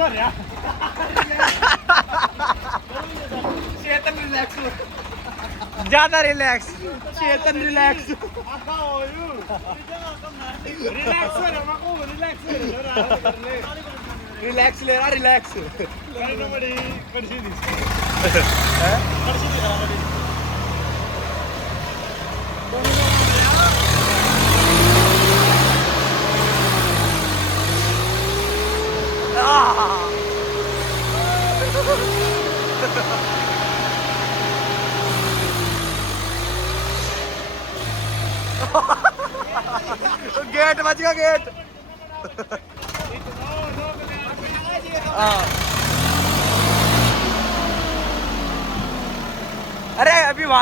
ਹੋ ਰਿਹਾ ਚੇਤਨ ਰਿਲੈਕਸ ज्यादा रिलैक्स चेतन रिलैक्स ਆਖਾ ਹੋਇਓ ਰਿਲੈਕਸ ਹੋ ਰਿਹਾ ਮੈਂ ਕੋ ਰਿਲੈਕਸ ਹੋ ਰਿਹਾ ਰਾਤ ਕਰ ਲੈ रिलैक्स ले रहा रिलैक्स ਮੈਨੂੰ ਬੜੀ ਕੜਛੀ ਦੀ है ਕੜਛੀ ਦੀ ਖਰਾਬ ਬੜੀ गेट बच गया गेट अरे अभी